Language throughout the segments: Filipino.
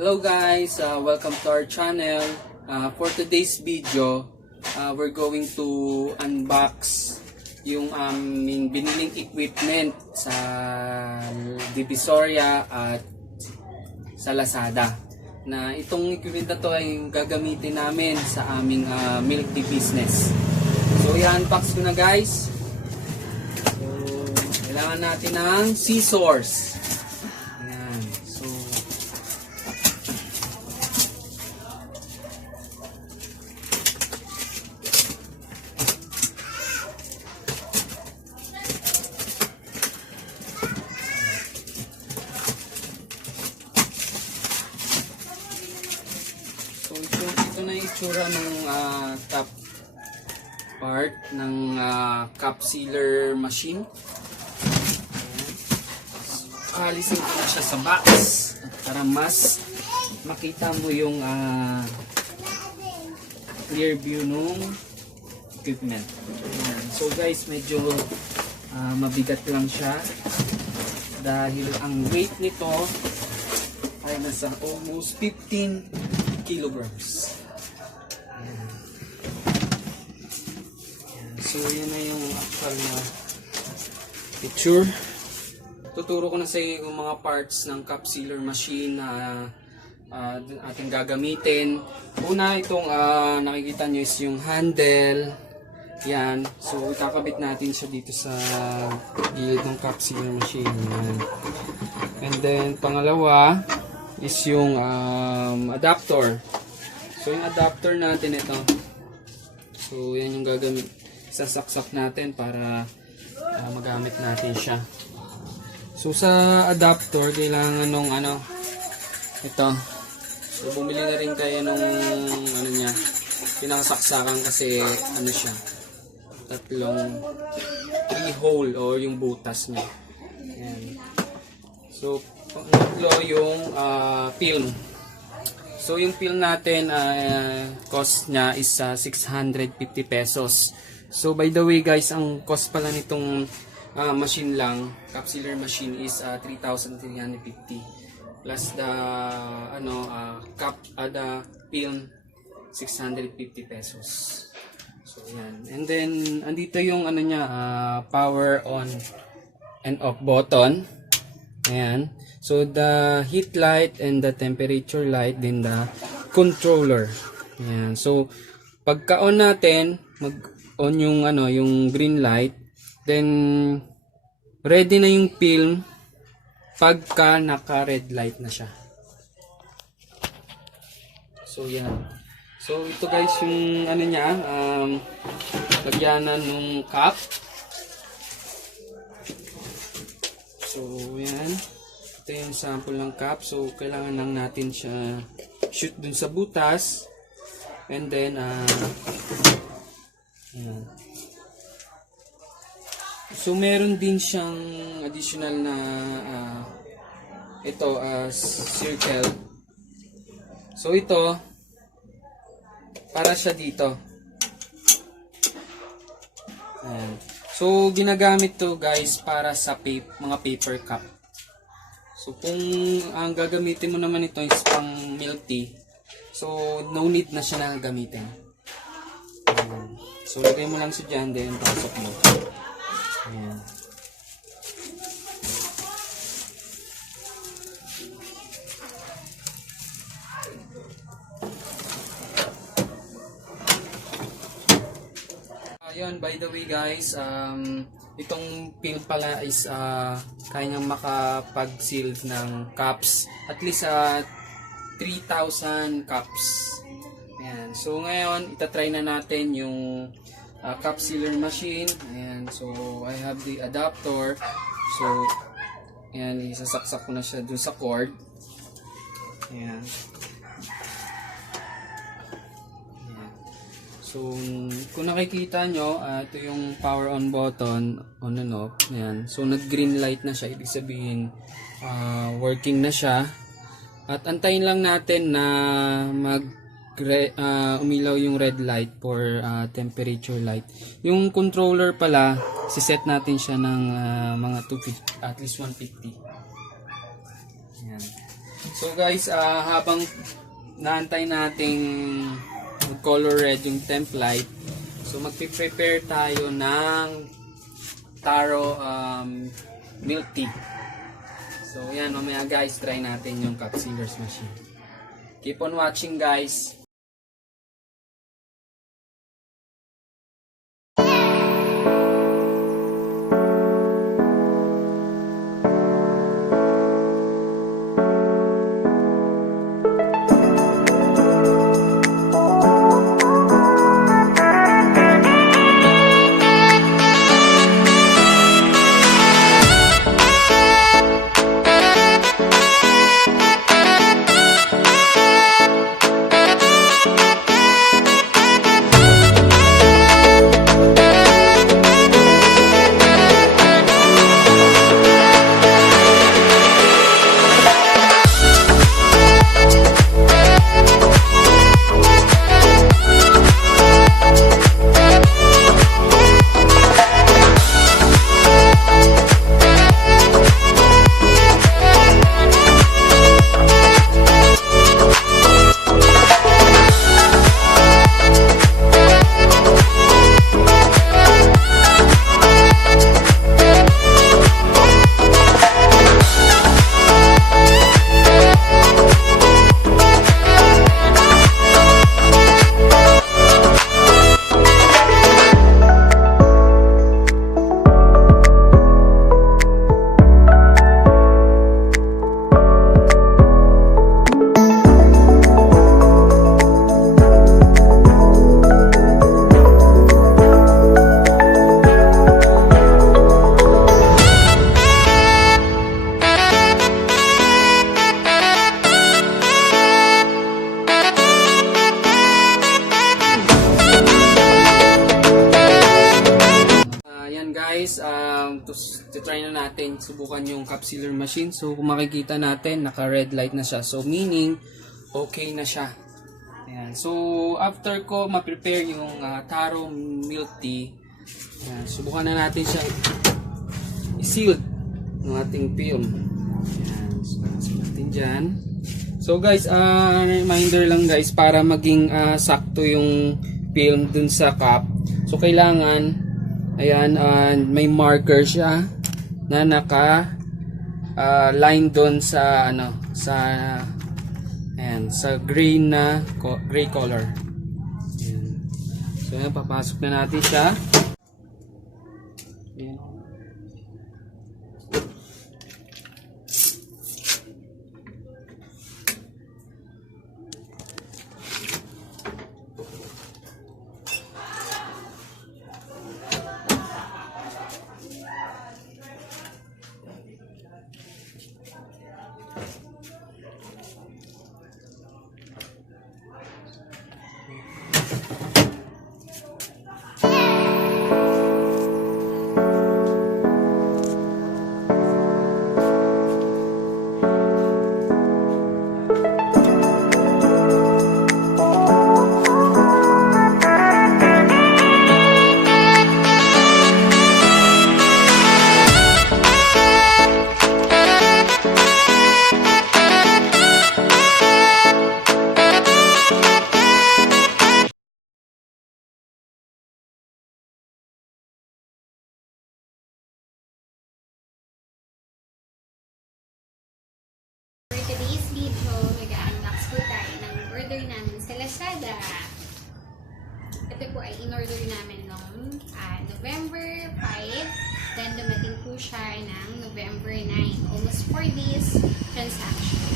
Hello guys, welcome to our channel. For today's video, we're going to unbox yung aming biniling equipment sa DIVISORIA at sa LAZADA. Na itong equipment na to ay gagamitin namin sa aming milk tea business. So i-unbox ko na guys. So kailangan natin ng scissors. Ito na yung itsura ng top part ng cup sealer machine. Kalisin ko na siya sa box para mas makita mo yung clear view ng equipment. So guys, medyo mabigat lang siya dahil ang weight nito ay nasa almost 15 kilograms. So yan na yung actual na picture. Tuturo ko na sa iyo yung mga parts ng cup sealer machine na ating gagamitin. Una, itong nakikita nyo is yung handle. Yan. So ikakabit natin siya dito sa gilid ng cup sealer machine. Yan. And then pangalawa is yung adapter. So yung adapter natin ito. So yan yung gagamit. Sasaksak natin para magamit natin siya. So sa adapter kailangan nung ito. So bumili na rin kayo nung niya, pinakasaksakan kasi siya, tatlong 3 hole o yung butas niya. Ayan. So pangatlo yung film. So yung film natin cost niya is 650 pesos. So by the way guys, ang cost pala nitong machine lang, cup sealer machine is 3,350 plus the the film 650 pesos. So yan. And then andito yung power on and off button. Ayan. So the heat light and the temperature light, then the controller. Ayan. So pagka on natin, mag-on yung yung green light, then ready na yung film pagka naka-red light na siya. So yan. So ito guys yung niya, lagyanan ng cup. So yan. Ito yung sample ng cup. So kailangan lang natin siya shoot dun sa butas. And then yan. So meron din siyang additional na circle. So ito para siya dito. Ayan. So ginagamit to guys para sa mga paper cup. So kung ang gagamitin mo naman ito is pang milk tea, so no need na siya na gamitin. So lagay mo lang siya dyan, then pasok mo. Ayan. Ayun, by the way guys, itong film pala is kaya niyang makapag-seal ng cups, at least 3,000 cups. Ayan. So ngayon, itatry na natin yung cup sealer machine. Ayan. So I have the adapter. So ayan, isasaksak ko na siya dun sa cord. Ayan. So kung nakikita nyo, ito yung power on button, on and off. Ayan. So nag green light na siya, ibig sabihin working na siya. At antayin lang natin na umilaw yung red light for temperature light. Yung controller pala, siset natin siya ng mga 250, at least 150. Ayan. So guys, habang naantay nating color red yung temp light, so magpi-prepare tayo ng taro milk tea. So yan, mamaya guys, try natin yung cup sealers machine. Keep on watching guys. Try na natin subukan yung cup sealer machine. So kung makikita natin, naka red light na siya, so meaning okay na siya. Ayan. So after ko ma-prepare yung taro milk tea, ayan, subukan na natin siya i-seal ng ating film. Ayan. So natin dyan. So guys, reminder lang guys, para maging sakto yung film dun sa cup, so kailangan, ayan, may marker siya na naka line doon sa sa gray na gray color. Ayan. So ayan, papasok na natin siya. Ayan. Today's video, mag-unbox po tayo ng order namin sa Lazada. Ito po ay in-order namin noong November 5, then dumating po siya ng November 9. Almost 4 days transaction.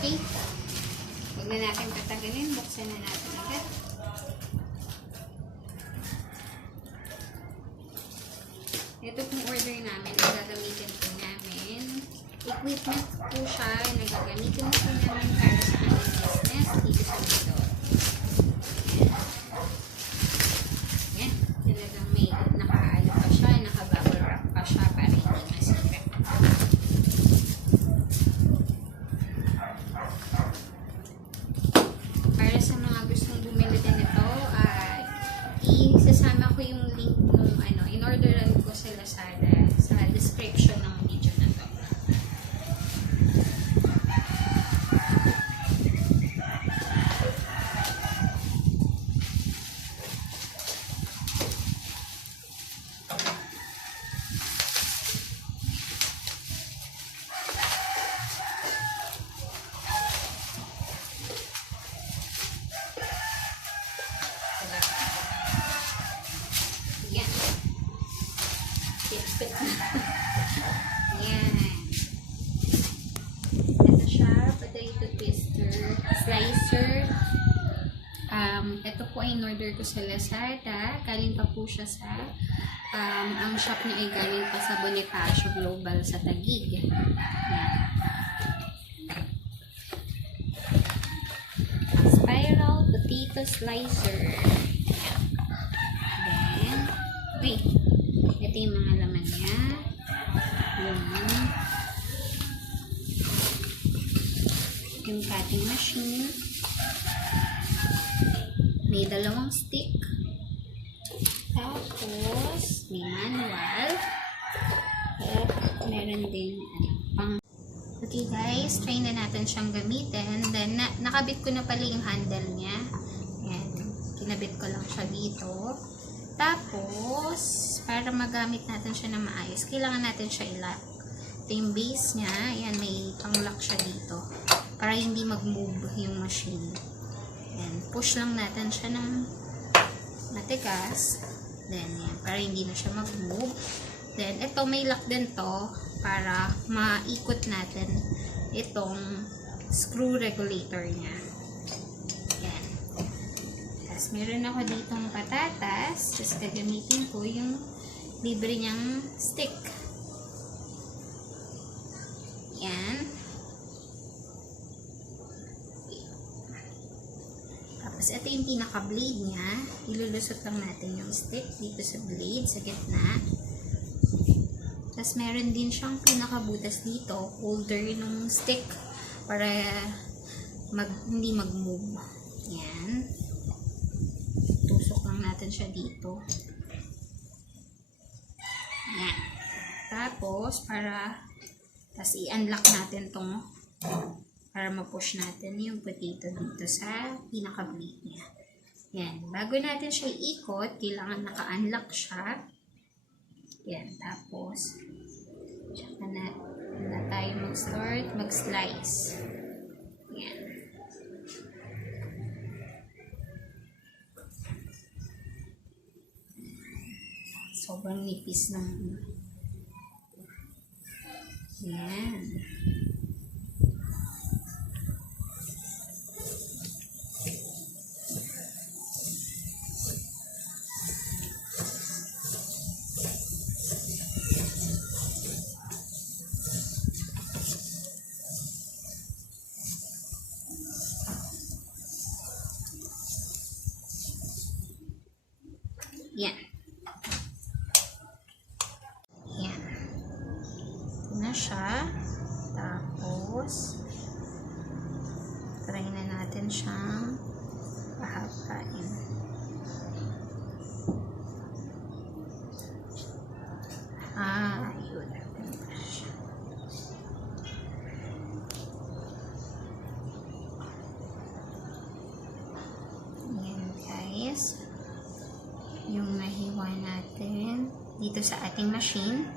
Okay? Huwag na natin patagalin. Buksan na natin agad. Ito pong order namin, ang gagamitin po namin. Equipment po siya na gagamitin po namin para sa aming business dito sa dito. Yan. Talagang may nakaano pa siya, nakabubble wrap pa siya para hindi masira. Para sa mga gustong bumili din ito, isasama ko yung link nung in-orderan ko sa Lazada sa description ng video na to. Pit-pit na. Ayan. Ito siya, potato twister, slicer. Ito po ay in-order ko sa LAZADA. Galing pa po siya sa, ang shop niya ay galing pa sa Bonifacio Global sa Taguig. Ayan. Spiral potato slicer. Then, wait. Ito yung mga laman niya. Yung cutting machine. May 2 stick. Tapos, may manual. At meron din pang... Okay guys, try na natin siyang gamitin. Then, nakabit ko na pala yung handle niya. Ayan. Kinabit ko lang siya dito. Tapos, para magamit natin siya na maayos, kailangan natin siya i-lock. Ito yung base niya. Ayan, may pang-lock siya dito. Para hindi mag-move yung machine. Ayan, push lang natin siya ng matigas. Then, yan, para hindi na siya mag-move. Then, ito, may lock din to para maikot natin itong screw regulator niya. Yan. Tapos, meron ako ditong patatas. Just gagamitin ko yung libre niyang stick. Yan. Tapos, ito yung pinaka-blade niya. Ilulusot lang natin yung stick dito sa blade, sa gitna. Tapos, meron din siyang pinaka-butas dito, holder ng stick para hindi mag-move. Yan. Tusok lang natin siya dito. Yan. Tapos, tapos i-unlock natin tong para ma-push natin yung potato dito sa pinaka-blade niya. Yan. Bago natin siya iikot, kailangan naka-unlock siya. Yan. Tapos, tsaka na tayo mag-start, mag-slice. Yan. Sobrang nipis ng... Yan. Yan. Yan. Ito na siya. Tapos, try na natin siyang pahapain. Yun. Yan guys. Yung nahiwa natin dito sa ating machine.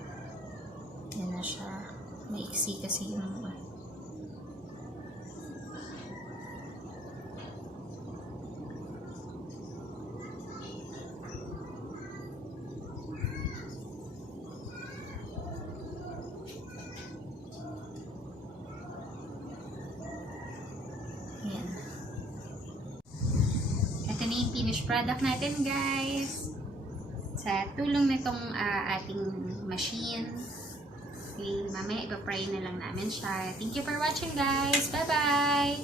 Yan na siya. Maiksi kasi yung yan. Ito na yung finished product natin guys. Sa tulong nitong ating machine. Okay, mamaya ipa-fry na lang namin siya. Thank you for watching guys. Bye-bye!